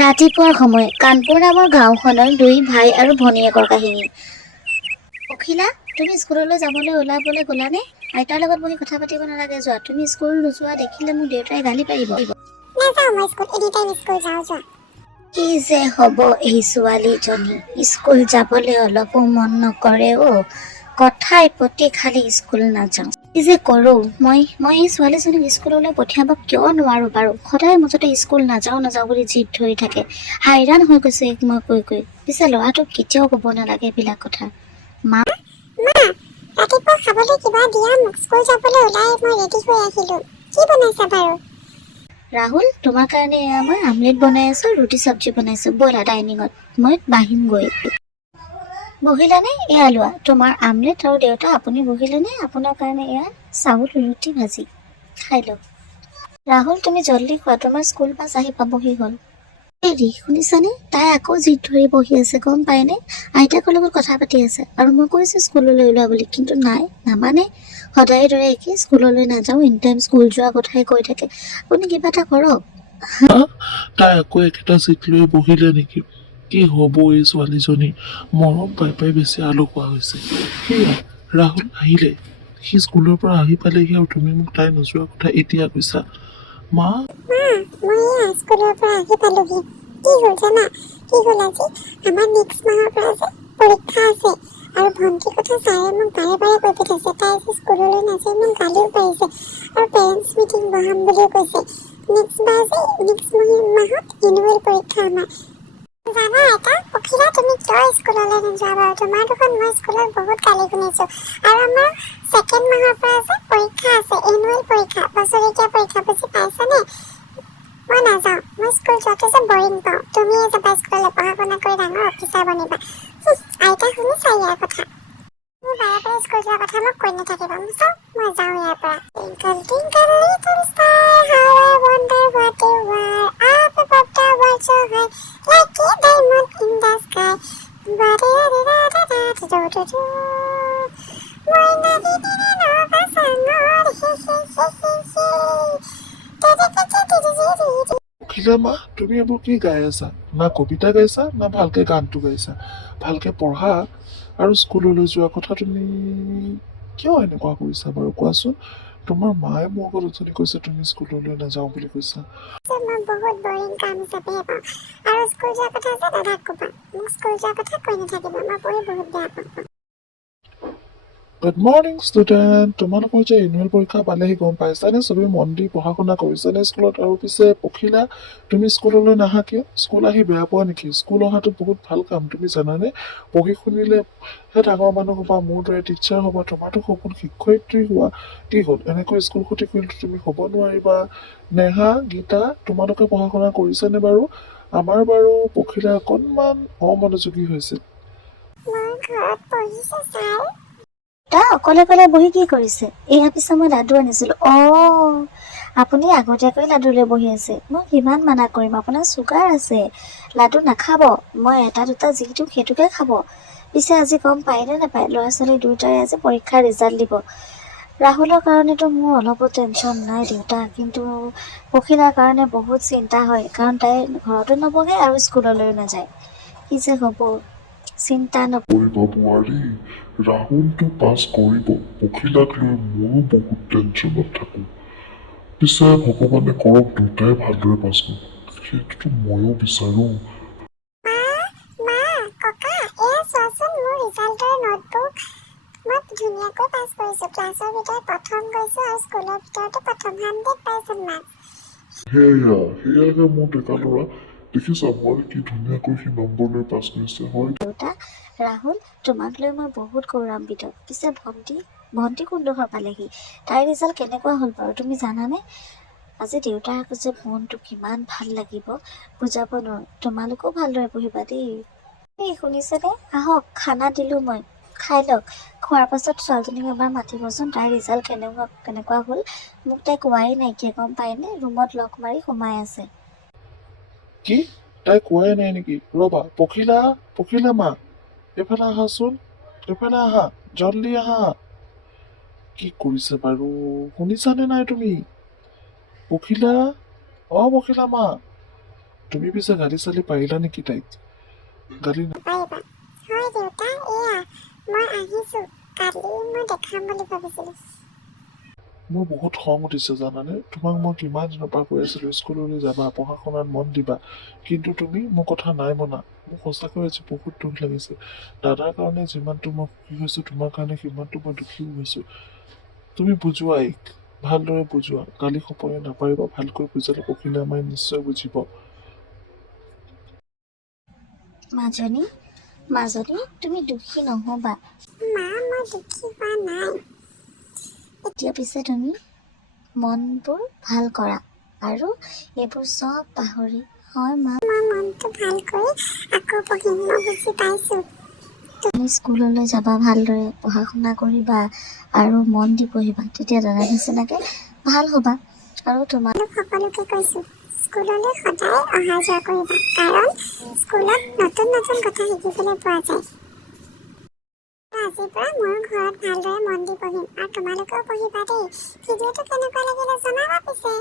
ৰাতিপুৱাৰ সময় কানপুৰ নামৰ গাঁওখনৰ দুই ভাই আৰু ভনীয়েকৰ কাহিনী। অখিলা, তুমি স্কুললৈ যাবলৈ ওলাবলৈ গ'লানে? আইতাৰ লগত বহি কথা পাতিব নালাগে, যোৱা। তুমি স্কুল নোযোৱা দেখিলে মোক দেউতাই গালি পাৰিব। নাযাওঁ, মই স্কুল এনিটাইম স্কুল যাওঁ, যোৱা। কি যে হ'ব এই ছোৱালীজনী, স্কুল যাবলৈ অলপো মন নকৰে অ'। কথাই প্ৰতি খালি স্কুল নাযাওঁ। কি যে কৰোঁ মই এই ছোৱালীজনীক স্কুললৈ পঠিয়াব কিয় নোৱাৰো বাৰু? সদায় মুঠতে স্কুল নাযাওঁ বুলি জিদ ধৰি থাকে। হাইৰাণ হৈ গৈছে মই কৈ। পিছে ল'ৰাটোক কেতিয়াও ক'ব নালাগে এইবিলাক কথা। মা, ৰাতিপুৱা খাবলৈ কিবা দিয়া মোক, স্কুল যাবলৈ ওলাই মই ৰেডি হৈ আহিলোঁ। কি বনাইছা বাৰু? ৰাহুল, তোমাৰ কাৰণে এয়া মই আমলেট বনাই আছো, ৰুটি চব্জি বনাইছো। ব'লা ডাইনিঙত, মই বাঢ়িমগৈ। বহিলানে? এয়া লোৱা তোমাৰ আমলেট, আৰু দেউতা আপুনি বহিলেনে? আপোনাৰ কাৰণে এয়া চাউল, ৰুটি, ভাজি, খাই লওক। ৰাহুল, তুমি জল্দি খোৱা, তোমাৰ স্কুল বাছ আহি পাবহি হ'ল। হেৰি, শুনিছানে? তাই আকৌ জিদ ধৰি বহি আছে, গম পায়নে? আইতাকৰ লগত কথা পাতি আছে, আৰু মই কৈছো স্কুললৈ ওলোৱা বুলি, কিন্তু নাই, নামানে। সদায় দৰে একে, স্কুললৈ নাযাওঁ, এনিটাইম স্কুল যোৱা কথাই কৈ থাকে। আপুনি কিবা এটা কৰক। তাই আকৌ একেটা চিট লৈ বহিলে নেকি? কি হ'ব এই ছোৱালীজনী, মৰম পাই বেছি আলসুৱা হৈছে। সেয়া ৰাহুল আহিলে, সি স্কুলৰ পৰা আহি পালেহি আৰু তুমি মোক তাই নোযোৱা কথা এতিয়া কৈছা। মা, মই এয়া স্কুলৰ পৰা আহি পালোহি। কি হ'ল জানা? কি হ'ল আজি? আমাৰ নেক্সট মাহৰ পৰা যে পৰীক্ষা আছে, আৰু ভণ্টিৰ কথা ছাৰে মোক বাৰে কৈ পঠাইছে। তাই যে স্কুললৈ নাযায়, মোক গালিও পাৰিছে, আৰু পেৰেণ্টছ মিটিং বহাম বুলিও কৈছে। নেক্সট মাহত এনুৱেল পৰীক্ষা আমাৰ। জানা এটা, অখিলা, তুমি কিয় স্কুললৈ নোযোৱা বাৰু? তোমাৰ দুখন মই স্কুলত বহুত গালি শুনিছোঁ। আৰু আমাৰ ছেকেণ্ড মাহৰ পৰা যে পৰীক্ষা আছে, এনুৱেল পৰীক্ষা, বছৰেকীয়া পৰীক্ষা, বুজি পাইছানে? মই নাযাওঁ, মই স্কুল যোৱাটো যে বৰিং পাওঁ। তুমিয়ে যাবা স্কুললৈ, পঢ়া শুনা কৰি ডাঙৰ অফিচাৰ বনিবা। আইতা শুনিছা ইয়াৰ কথা? তুমি বাৰে স্কুল যোৱাৰ কথা মোক কৈ নাথাকিবা। মই যাওঁ ইয়াৰ পৰা। Twinkle, twinkle, little star, how I wonder what you are. Up above the world so high, like a diamond in the sky. Ba-da-da-da-da-da-da-do-do-do. মই নাচিলে নগা চাঙৰ, হি হি হি হি হি। টি-টি-টি-টি-টি-টি-টি। অখিলা মা, তুমি এইবোৰ কি গাই আছা? না কবিতা গাইছা, না ভালকে গানটো গাইছা? ভালকে পঢ়া, আৰু স্কুললৈ যোৱা কথা তুমি কিয় এনেকুৱা কৰিছা বাৰু কোৱাচোন? তোমাৰ মায়ে মোৰ আগত উঠনি কৈছে তুমি স্কুললৈ নাযাওঁ বুলি কৈছা। মই বহুত বৰিং কাম হিচাপেহে পাওঁ, আৰু স্কুল যোৱাৰ কথা যে দাদাক ক'বা। মোক স্কুল যোৱাৰ কথা কৈ নাথাকিবা, মই পঢ়ি বহুত বেয়া পাওঁ। গুড মৰ্ণিং ষ্টুডেণ্ট, তোমালোকৰ যে এনুৱেল পৰীক্ষা পালেহি গম পাইছানে? চবেই মন দি পঢ়া শুনা কৰিছানে স্কুলত? আৰু পিছে পখিলা, তুমি স্কুললৈ নাহা কিয়? স্কুল আহি বেয়া পোৱা নেকি? স্কুল অহাটো বহুত ভাল কাম, তুমি জানানে? পঢ়ি শুনিলে ডাঙৰ মানুহ হ'বা, মোৰ দৰে টিচাৰ হ'বা, তোমাৰতো সপোন শিক্ষয়িত্ৰী হোৱা। কি হ'ল, এনেকৈ স্কুল ক্ষতি কৰিলে তুমি হ'ব নোৱাৰিবা। নেহা, গীতা, তোমালোকে পঢ়া শুনা কৰিছানে বাৰু? আমাৰ বাৰু পখিলা অকণমান অমনোযোগী হৈছে। মই ঘৰত পঢ়িছোঁ ছাৰ। তা অকলে বহি কি কৰিছে? এয়া পিছে মই লাডু আনিছিলো। আপুনি আগতীয়াকৈ লাডু লৈ বহি আছে। মই কিমান মানা কৰিম, আপোনাৰ চুগাৰ আছে, লাডু নাখাব। মই এটা দুটা যি দিওঁ সেইটোকে খাব। পিছে আজি গম পায় নে নাপায়, ল'ৰা ছোৱালী দুয়োটাৰে আজি পৰীক্ষাৰ ৰিজাল্ট দিব। ৰাহুলৰ কাৰণেতো মোৰ অলপো টেনশ্যন নাই দেউতা, কিন্তু পখিলাৰ কাৰণে বহুত চিন্তা হয়, কাৰণ তাই ঘৰতো নবহে আৰু স্কুললৈও নাযায়। কি যে হ'ব, চিন্তা কৰিব বোৱাৰী, ৰাহুলটো পাছ কৰিব। পখিলাক লৈ মোৰো বহুত টেনশ্যনত থাকোঁ। পিছে ভগৱানে কৰক দুটাই ভালদৰে পাছ কৰক, সেইটোতো ময়ো বিচাৰোঁ। মা, ককা, এয়া চোৱাচোন মোৰ ৰিজাল্টৰ নোটবুক। মই ধুনীয়াকৈ পাছ কৰিছোঁ, ক্লাছৰ ভিতৰত প্ৰথম গৈছোঁ, আৰু স্কুলৰ ভিতৰতো প্ৰথম, 100% মাৰ্কছ। সেয়াহে মোৰ ডেকা ল'ৰা। দেখিছা বোৱাৰী কি ধুনীয়াকৈ সি নম্বৰ লৈ পাছ কৰিছে, হয়। দেউতা, ৰাহুল, তোমাক লৈ মই বহুত গৌৰৱান্বিত। পিছে ভণ্টি কোনডোখৰ পালেহি? তাইৰ ৰিজাল্ট কেনেকুৱা হ'ল বাৰু তুমি জানানে? আজি দেউতাৰ আগত যে মনটো কিমান ভাল লাগিব, বুজাব নোৱাৰো। তোমালোকেও ভালদৰে পঢ়িবা দেই। এই শুনিছেনে? আহক, খানা দিলো মই, খাই লওক। খোৱাৰ পাছত ছোৱালীজনীক এবাৰ মাতিবচোন, তাইৰ ৰিজাল্ট কেনেকুৱা হ'ল। মোক তাই কোৱাই নাইকিয়া, গম পায়নে? ৰুমত লক মাৰি সোমাই আছে। কি? তাই কোৱাই নাই নেকি? ৰবা, পখিলা মা, এইফালে আহাচোন, এইফালে আহা, জল্দি আহা। কি কৰিছে বাৰু, শুনিছানে নাই তুমি? পখিলা মা, তুমি পিছে গালি চালি পাৰিলা নেকি তাইক? গালি পাৰিবা হয় দেউতা এয়া মই আহিছোঁ কালি মই দেখাম বুলি ভাবিছিলোঁ মোৰ বহুত খং উঠিছে জানানে? তোমাক মই কিমান দিনৰ পৰা কৈ আছিলো স্কুললৈ যাবা, পঢ়া শুনাত মন দিবা, কিন্তু তুমি মোৰ কথা নাই মনা। মোক সঁচাকৈ আজি বহুত দুখ লাগিছে। দাদাৰ কাৰণে যিমানটো মই সুখী হৈছো, তোমাৰ কাৰণে সিমানটো মই দুখীও হৈছো। তুমি বুজোৱা এইক, ভালদৰে বুজোৱা। গালি সপৰে নাপাৰিবা, ভালকৈ বুজালে পখিলে আমায় নিশ্চয় বুজিব। মাজনী তুমি দুখী নহবা। মা মই দুখী হোৱা নাই এতিয়া পিছে তুমি মনবোৰ ভাল কৰা আৰু এইবোৰ চব পাহৰি হয় মা মই মনটো ভাল কৰি আকৌ পঢ়িম মই বুজি পাইছোঁ তুমি স্কুললৈ যাবা, ভালদৰে পঢ়া শুনা কৰিবা আৰু মন দি পঢ়িবা, তেতিয়া দাদাৰ নিচিনাকে ভাল হ'বা। আৰু তোমাৰ মই সকলোকে কৈছোঁ স্কুললৈ সদায় অহা যোৱা কৰিবা কাৰণ স্কুলত নতুন নতুন কথা শিকিবলৈ পোৱা যায় আজিৰ পৰা ময়ো ঘৰত ভালদৰে মন দি পঢ়িম আৰু তোমালোকেও পঢ়িবা দেই ভিডিঅ'টো কেনেকুৱা লাগিলে জনাবা পিছে